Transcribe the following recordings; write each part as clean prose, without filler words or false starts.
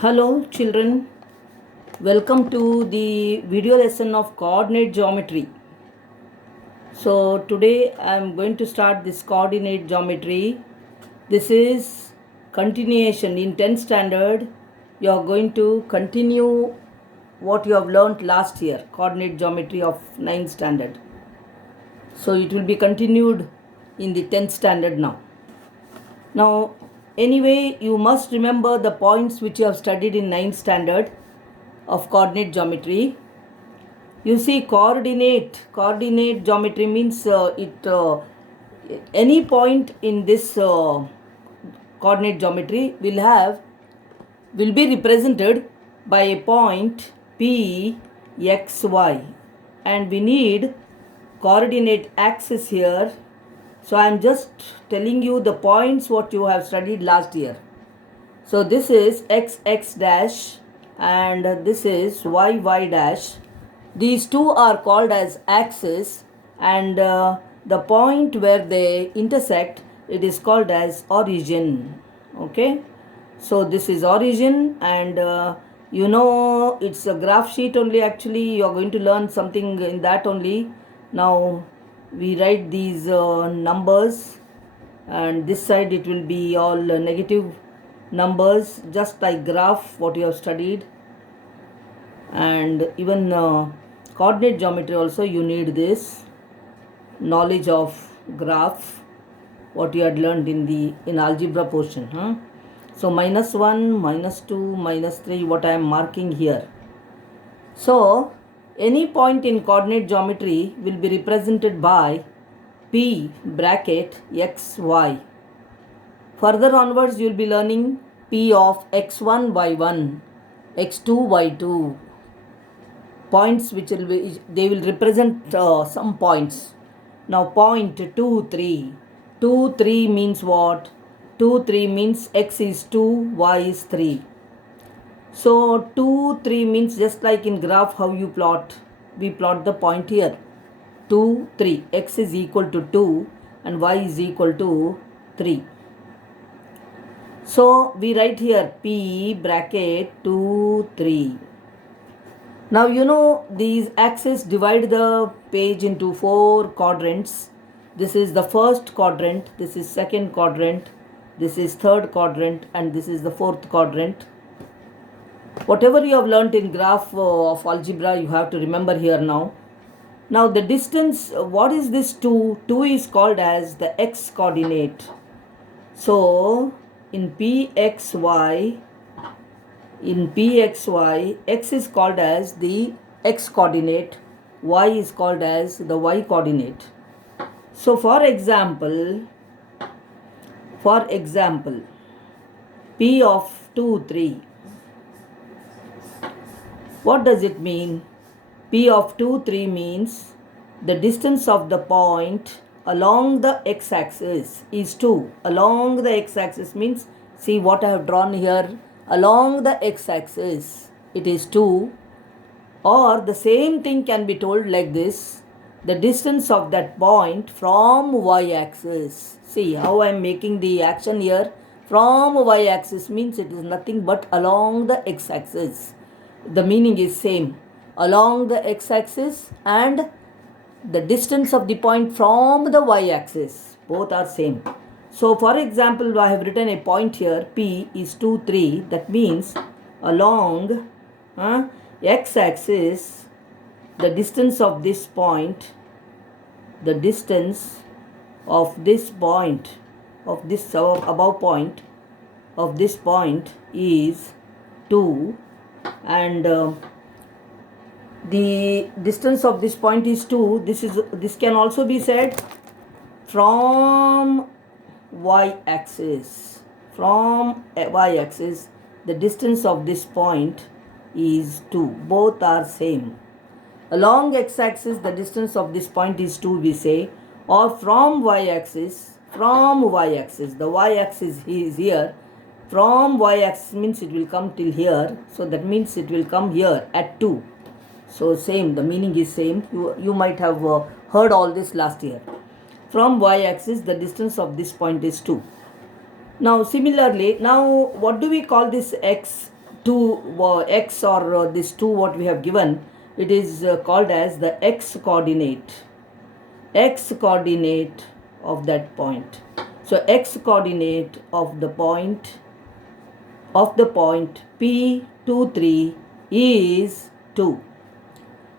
Hello children, welcome to the video lesson of coordinate geometry. So today I am going to start this coordinate geometry. This is continuation in 10th standard. You are going to continue what you have learnt last year, coordinate geometry of 9th standard. So it will be continued in the 10th standard now. Now anyway, you must remember the points which you have studied in 9th standard of coordinate geometry. You see, coordinate geometry means any point in this coordinate geometry will be represented by a point P x y, and we need coordinate axis here. So I am just telling you the points what you have studied last year. So this is x dash and this is y dash. These two are called as axis, and the point where they intersect, it is called as origin. Okay, so this is origin, and it's a graph sheet only. Actually you are going to learn something in that only. Now we write these numbers, and this side it will be all negative numbers, just like graph what you have studied. And even coordinate geometry also you need this knowledge of graph what you had learned in algebra portion. So -1, -2, -3, what I am marking here. So any point in coordinate geometry will be represented by P bracket x y. Further onwards you will be learning P of x1 y1, x2 y2. Points which they will represent some points. Now point 2 3. 2 3 means what? 2 3 means x is 2, y is 3. So 2 3 means just like in graph how you plot. We plot the point here. 2 3, x is equal to 2 and y is equal to 3. So we write here P bracket 2 3. Now you know these axes divide the page into 4 quadrants. This is the first quadrant, this is second quadrant, this is third quadrant, and this is the fourth quadrant. Whatever you have learnt in graph of algebra, you have to remember here now. Now the distance, what is this 2? 2 is called as the x coordinate. So in Pxy, x is called as the x coordinate, y is called as the y coordinate. So for example, P of 2 3, what does it mean? P of 2 3 means the distance of the point along the x-axis is 2. Along the x-axis means, see what I have drawn here. Along the x-axis it is 2, or the same thing can be told like this: the distance of that point from y-axis. See how I am making the action here. From y-axis means it is nothing but along the x-axis. The meaning is same. Along the x-axis and the distance of the point from the y-axis, both are same. So for example, I have written a point here, P is 2 3. That means along x-axis, the distance of this point, above point of this point is 2, and the distance of this point is 2. This can also be said from y-axis. From y-axis, the distance of this point is 2. Both are same. Along x-axis, the distance of this point is 2, we say, or from y-axis. The y-axis is here. From y-axis means it will come till here. So that means it will come here at 2. So same, the meaning is same. You might have heard all this last year. From y-axis, the distance of this point is 2. Now similarly, now what do we call this x2 x or this 2 what we have given, it is called as the x coordinate of that point. So x coordinate of the point P23 is 2.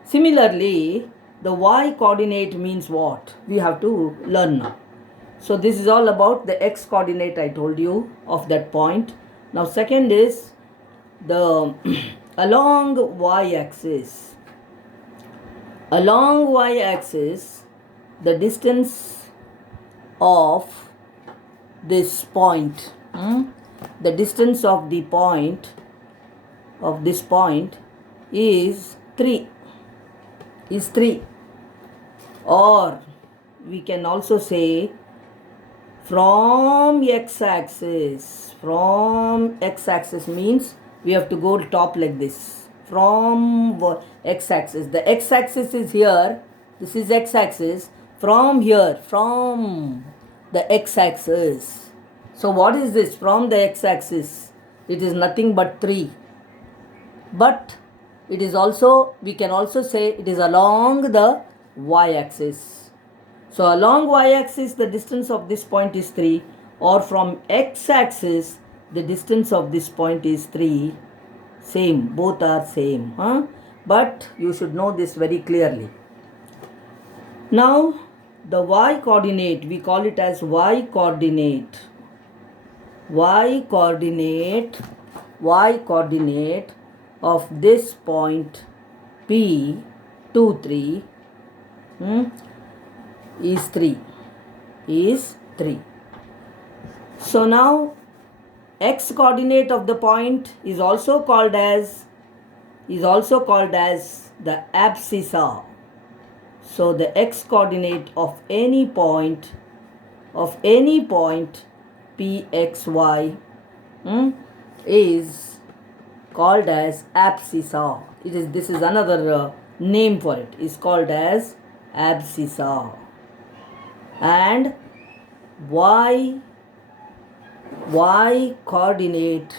Similarly, the y coordinate means what? We have to learn now. So this is all about the x coordinate I told you of that point. Now second is the along y axis. Along y axis, the distance of this point, the distance of the point of this point is 3. Or we can also say from x-axis. From x-axis means we have to go top like this. From x-axis. The x-axis is here. This is x-axis. From here. From the x-axis. So what is this? From the x-axis. It is nothing but 3. But it is also, we can also say it is along the y-axis. So along y-axis, the distance of this point is 3, or from x-axis, the distance of this point is 3. Same, both are same. But you should know this very clearly. Now, the y coordinate, we call it as y coordinate. Y coordinate of this point P23 is 3. So now x coordinate of the point is also called as the abscissa. So the x coordinate of any point pxy is called as abscissa. This is another name for it. Is called as abscissa. And y coordinate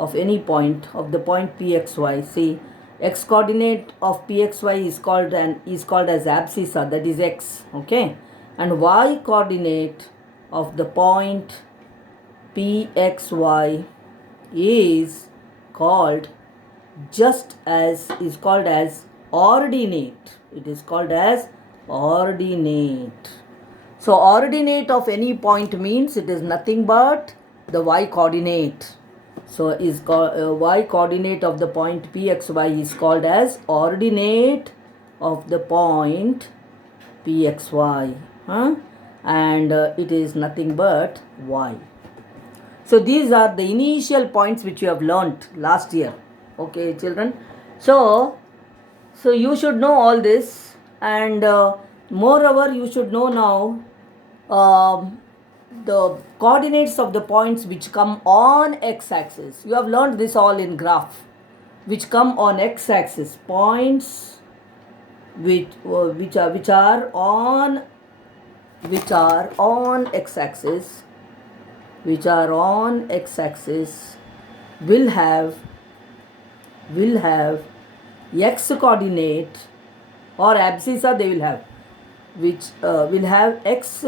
of any point of the point pxy. See, x coordinate of pxy is called as abscissa, that is x. Okay, and y coordinate of the point pxy is called ordinate. It is called as ordinate. So ordinate of any point means it is nothing but the y coordinate. So is y coordinate of the point pxy is called as ordinate of the point pxy. And it is nothing but y. So these are the initial points which you have learnt last year. Okay, children. So you should know all this, and moreover you should know now the coordinates of the points which come on x-axis. You have learned this all in graph, which come on x-axis. Points which are on x-axis, will have x coordinate, or abscissa they will have, which will have x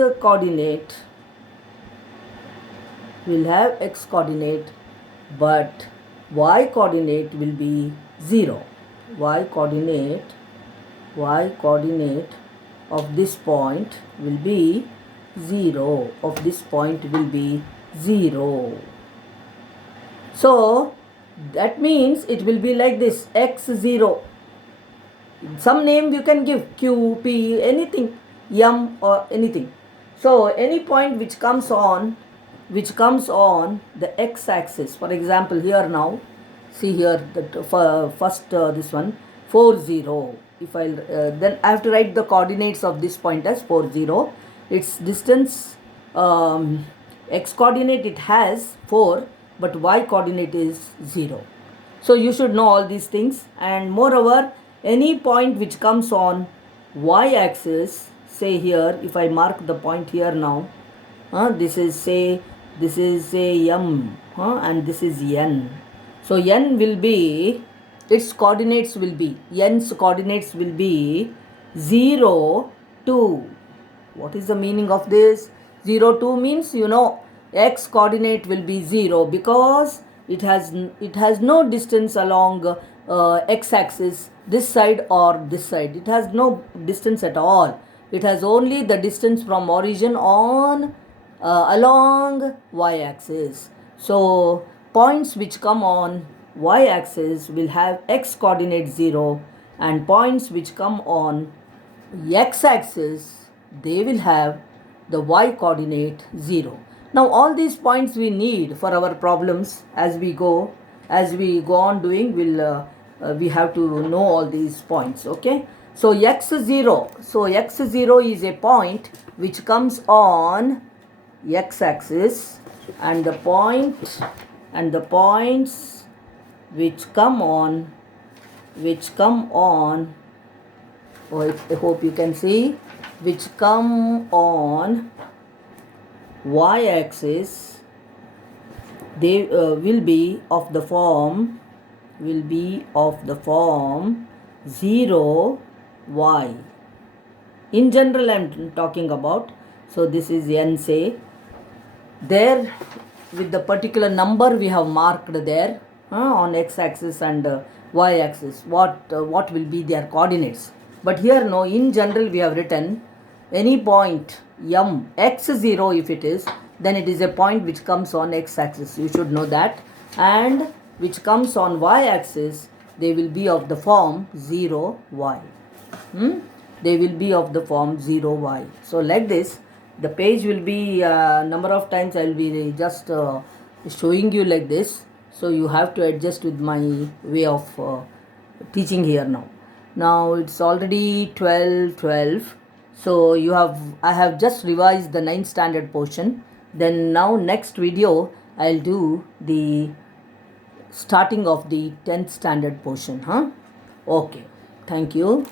coordinate, but y coordinate will be 0. Y coordinate of this point will be 0. So that means it will be like this: x0. Some name you can give, q, p, anything, m or anything. So any point which comes on the x-axis. For example, here now, see here the first this one 40. If I then I have to write the coordinates of this point as 40. Its distance, x coordinate it has 4, but y coordinate is 0. So you should know all these things. And moreover, any point which comes on y axis, say here, if I mark the point here now, This is say m, and this is n. So n will be, its coordinates will be, n's coordinates will be 0, 2. What is the meaning of this? 0, 2 means, x coordinate will be 0 because it has no distance along x axis, this side or this side. It has no distance at all. It has only the distance from origin on along y axis. So points which come on y axis will have x coordinate 0, and points which come on x axis, they will have the y coordinate 0. Now all these points we need for our problems as we go on doing, we have to know all these points. Okay, so x0 is a point which comes on x axis, and the points which come on I hope you can see, which come on y axis, they will be of the form 0 y. In general I am talking about. So this is n, say there with the particular number we have marked there on x axis and y axis, what will be their coordinates. But here no, in general we have written any point m x0, if it is, then it is a point which comes on x axis, you should know that, and which comes on y axis, they will be of the form 0 y. They will be of the form 0 y. So like this, the page will be number of times I will be just showing you like this. So you have to adjust with my way of teaching here now. Now it's already 12. So I have just revised the 9th standard portion. Then now next video I'll do the starting of the 10th standard portion. Okay. Thank you.